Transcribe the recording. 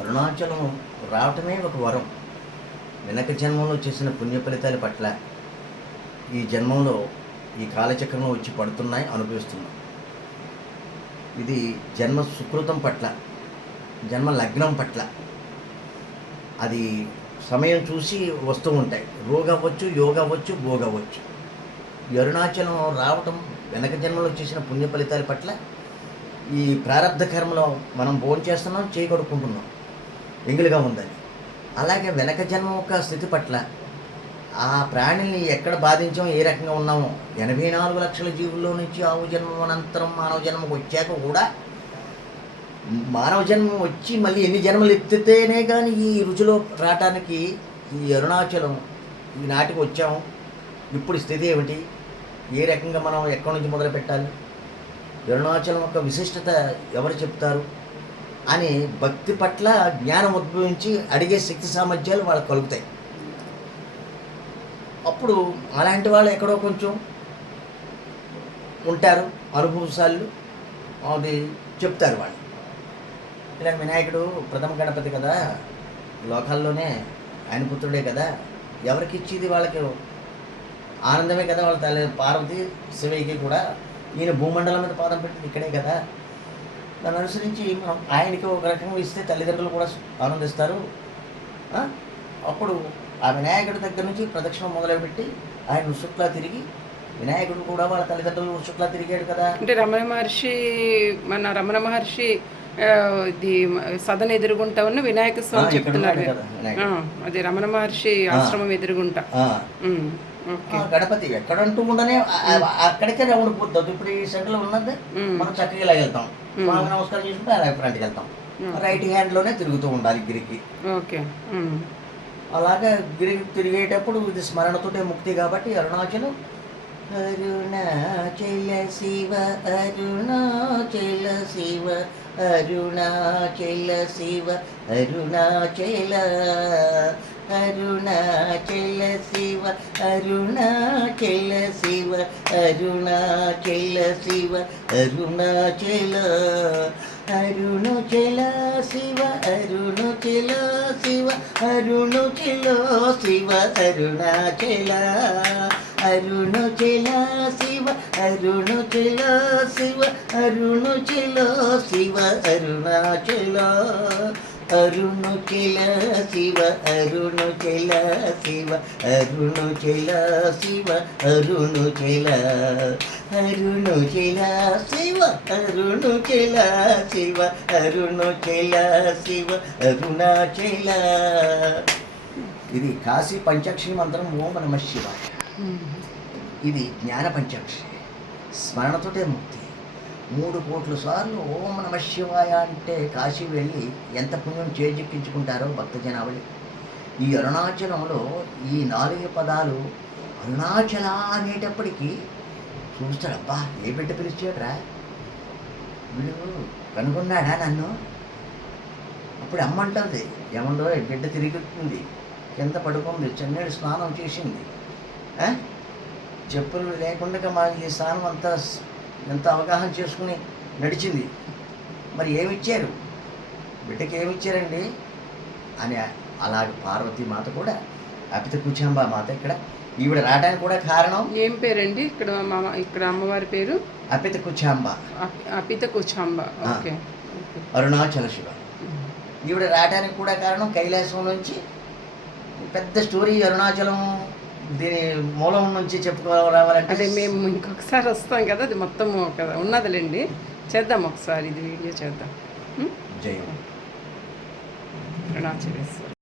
అరుణాచలం రావటమే ఒక వరం. వెనక జన్మంలో చేసిన పుణ్య ఫలితాల పట్ల ఈ జన్మంలో ఈ కాలచక్రంలో వచ్చి పడుతున్నాయి, అనుభవిస్తున్నాం. ఇది జన్మ సుకృతం పట్ల, జన్మ లగ్నం పట్ల అది సమయం చూసి వస్తూ ఉంటాయి. రోగ అవ్వచ్చు, యోగ అవ్వచ్చు, భోగ అవ్వచ్చు. ఈ అరుణాచలం రావటం వెనక జన్మలో చేసిన పుణ్య ఫలితాల పట్ల ఈ ప్రారంధ కర్మలో మనం భోజనం చేస్తున్నాం, చేయి కడుక్కుంటున్నాం ఎంగిలిగా ఉందని. అలాగే వెనక జన్మ యొక్క స్థితి పట్ల ఆ ప్రాణిని ఎక్కడ బాధించాం, ఏ రకంగా ఉన్నామో 84 లక్షల జీవుల్లో నుంచి ఆవు జన్మ అనంతరం మానవ జన్మకు వచ్చాక కూడా మానవ జన్మ వచ్చి మళ్ళీ ఎన్ని జన్మలు ఎత్తితేనే కానీ ఈ రుచిలో రావటానికి ఈ అరుణాచలం ఈనాటికి వచ్చాము. ఇప్పుడు స్థితి ఏమిటి, ఏ రకంగా మనం ఎక్కడి నుంచి మొదలు పెట్టాలి, అరుణాచలం యొక్క విశిష్టత ఎవరు చెప్తారు అని భక్తి పట్ల జ్ఞానం ఉద్భవించి అడిగే శక్తి సామర్థ్యాలు వాళ్ళకు కలుగుతాయి. అప్పుడు అలాంటి వాళ్ళు ఎక్కడో కొంచెం ఉంటారు, అనుభవశాలు, అది చెప్తారు వాళ్ళు. ఇలా వినాయకుడు ప్రథమ గణపతి కదా, లోకాల్లోనే ఆయన పుత్రుడే కదా, ఎవరికి ఇచ్చేది వాళ్ళకి ఆనందమే కదా. వాళ్ళ తల్లి పార్వతి శివయ్యకి కూడా ఈయన భూమండలం మీద పాదం పెట్టింది ఇక్కడే కదా. దాన్ని అనుసరించి మనం ఆయనకి ఒక రకంగా ఇస్తే తల్లిదండ్రులు కూడా ఆనందిస్తారు. అప్పుడు ఆ వినాయకుడి దగ్గర నుంచి ప్రదక్షిణ మొదలుపెట్టి ఆయన ఉసుట్లా తిరిగి, వినాయకుడు కూడా వాళ్ళ తల్లిదండ్రులు ఉసుట్లా తిరిగాడు కదా. అంటే రమణ మహర్షి ఇది సదన ఎదురుగుంటా ఉన్న వినాయక స్వామి చెప్తున్నారు. అది రమణ మహర్షి ఆశ్రమం ఎదురుగుంటా గణపతి ఎక్కడంటూ ఉండనే అక్కడికే రౌండ్ పోతుంది. ఇప్పుడు ఈ సెంటర్ ఉన్నది, మనం చక్కగా ఇలా వెళ్తాం, స్వామి నమస్కారం చేసుకుంటే అలా ఫ్రంట్కి వెళ్తాం. రైట్ హ్యాండ్లోనే తిరుగుతూ ఉండాలి గిరికి. ఓకే, అలాగే గిరి తిరిగేటప్పుడు ఇది స్మరణతోటే ముక్తి కాబట్టి అరుణాచలం అరుణాచల శివ అరుణాచల శివ అరుణాచల శివ అరుణాచల అరుణాచల శివ అరుణాచల శివ అరుణాచల శివ అరుణాచల అరుణాచల శివ అరుణాచల శివ అరుణాచల శివ అరుణాచల అరుణాచల శివ అరుణాచల శివ అరుణాచల శివ అరుణాచల అరుణాచల శివ అరుణాచల శివ అరుణాచల శివ అరుణాచల అరుణాచల శివ అరుణాచల శివ అరుణాచల శివ అరుణాచల. ఇది కాశీ పంచాక్షరి మంత్రం ఓం నమః శివాయ. ఇది జ్ఞాన పంచాక్షరి, స్మరణతోటే ముక్తి. 3 కోట్ల సార్లు ఓం నమః శివాయ అంటే కాశీ వెళ్ళి ఎంత పుణ్యం చేజిక్కించుకుంటారో భక్త జనావళి. ఈ అరుణాచలంలో ఈ 4 పదాలు అరుణాచల అనేటప్పటికీ చూస్తాడు, అబ్బా ఏ బిడ్డ పిలిచాడురా వీడు, కనుగొన్నాడా నన్ను. అప్పుడు అమ్మ అంటుంది, ఏమండో బిడ్డ తిరుగుతుంది, కింద పడుకుంది, చెన్నీడు స్నానం చేసింది, చెప్పులు లేకుండా మా ఈ స్నానం అంతా ఎంత అవగాహన చేసుకుని నడిచింది. మరి ఏమిచ్చారు బిడ్డకి, ఏమిచ్చారండి అని. అలాగే పార్వతీ మాత కూడా అపిత కుచాంబ మాత ఇక్కడ ఈవిడ రావడానికి కూడా కారణం. ఏం పేరండి ఇక్కడ అమ్మవారి పేరు? అపిత కుచాంబ. అపిత కుచాంబ, ఓకే. అరుణాచల శివ. ఈవిడ రావడానికి కూడా కారణం కైలాసం నుంచి పెద్ద స్టోరీ. అరుణాచలం దీని మూలం నుంచి చెప్పుకోవాలంటే అదే మేము ఇంకొకసారి వస్తాం కదా, అది మొత్తం కదా ఉన్నదిలేండి, చేద్దాం ఒకసారి ఇది వీడియో చేద్దాం. జై అరుణాచలేశ్వర.